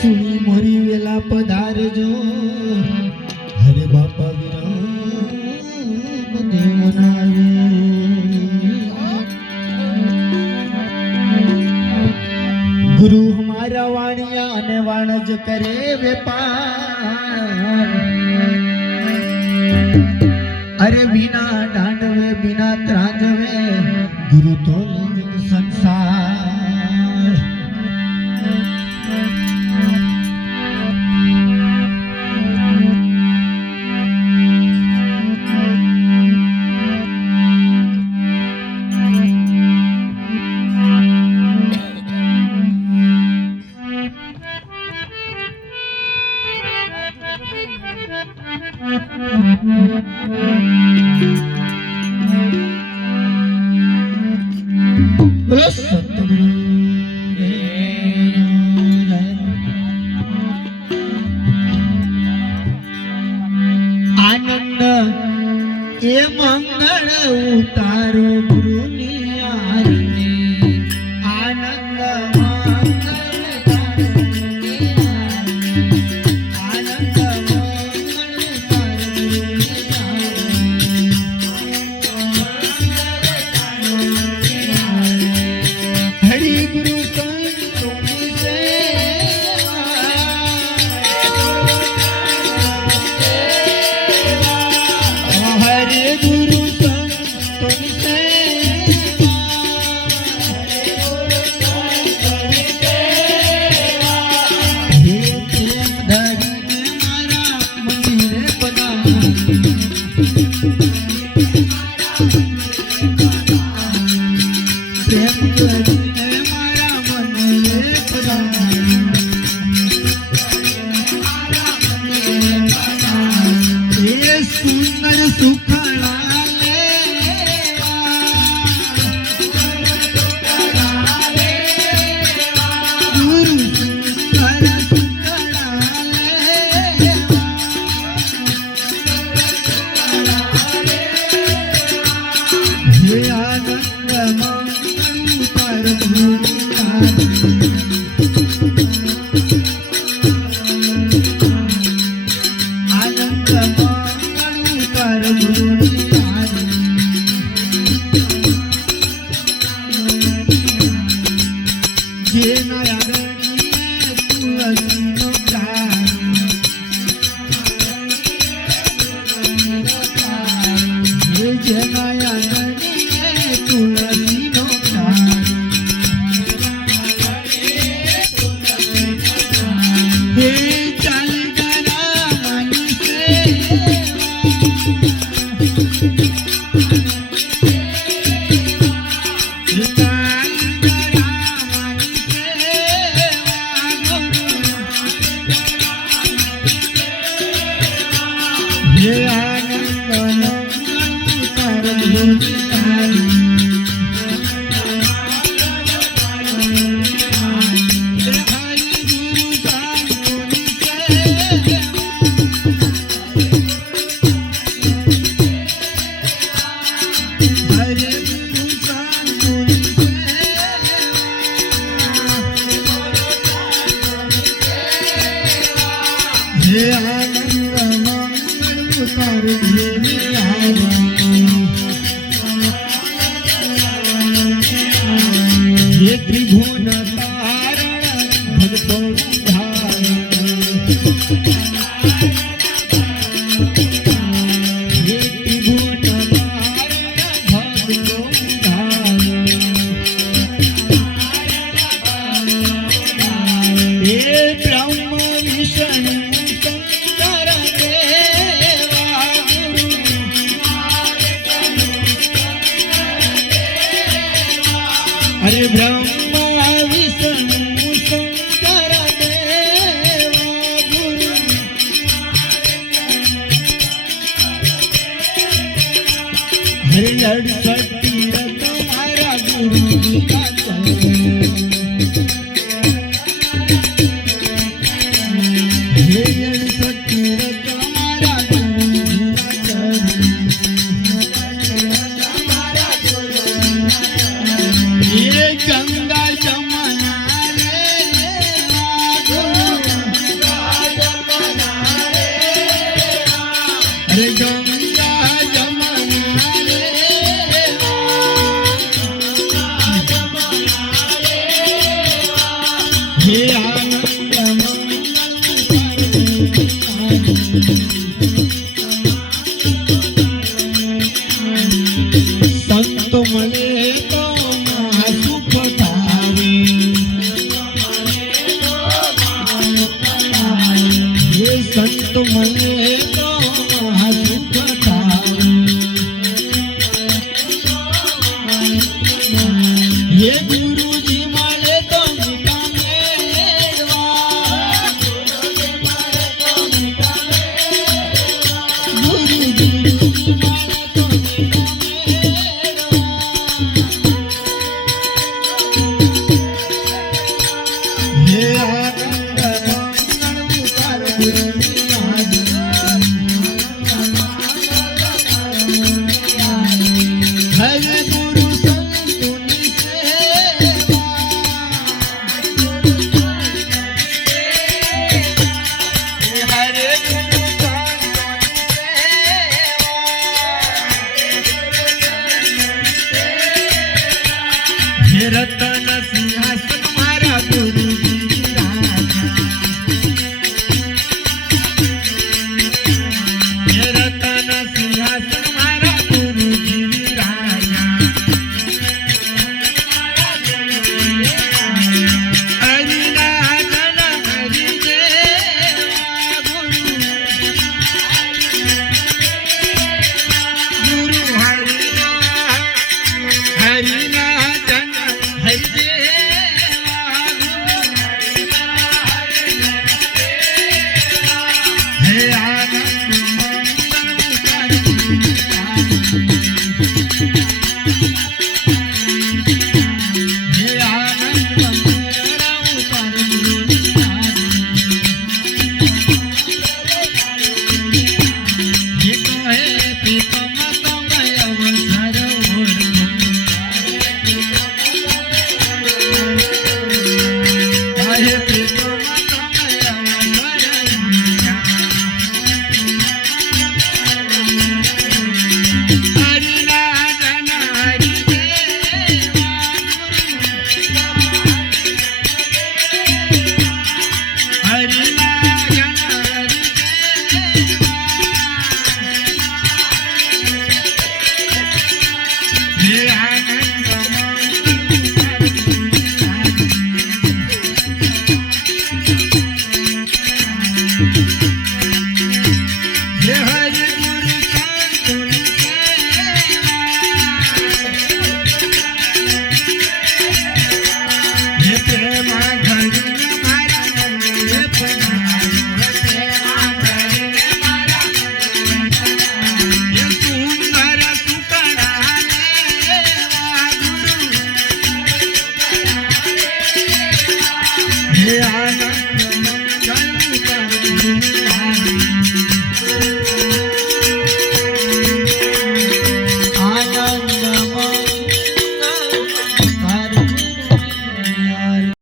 સુણી મોરી વેલા પધારજો હરે બાપા વિરામ દેવનાવે ગુરુ હમારા વાણિયા અને વાણજ કરે વેપાર અરે बिना डांडवे बिना त्रांजवे गुरु तो जग संसार आनंद ये मंगल उतारो गुरु आरती आनंद अरे ब्रह्मा विष्णु शंकर देवा गुरु हरे अड़सठी तुम्हारा गुरु का गंगा जमुना रे હે આનંદ સંત મળે તો સુખ થાય હે સંત મળે તો સુખ થાય હે ગુરુજી મળે તો મીઠા મેળવા ગુરુજી મળે તો મીઠા મેળવા ગુરુજી મળે તો મીઠા હે આનંદ મંગળ ઉતાર હરે ગુરુ સંતોની સેવા હરે ગુરુ સંતોની સેવા હે રતન સિંહાસન મારા ગુરુજી હે રતન સિંહાસન મારા ગુરુજી વિરાજા હરિના જન હરિદેવા ગુરુ ગુરુ હરિના હરિના જન હરિદેવા હે આનંદ હે આનંદ હે કહે પ્રીતમ તમે અવસર હે પ્રીતમ તમે અવસર હરિના જન હરિદેવા હરિના જન હરિદેવા હે આનંદ હે હરિ ગુરુ સંતોની સેવા હે પ્રેમા ઘડીને મારા મંદિરે પધાર્યો હે પ્રેમા ઘડીને મારા હે સુંદર સુકડા લેવા ગુરુ હે આનંદ મંગળ ઉતાર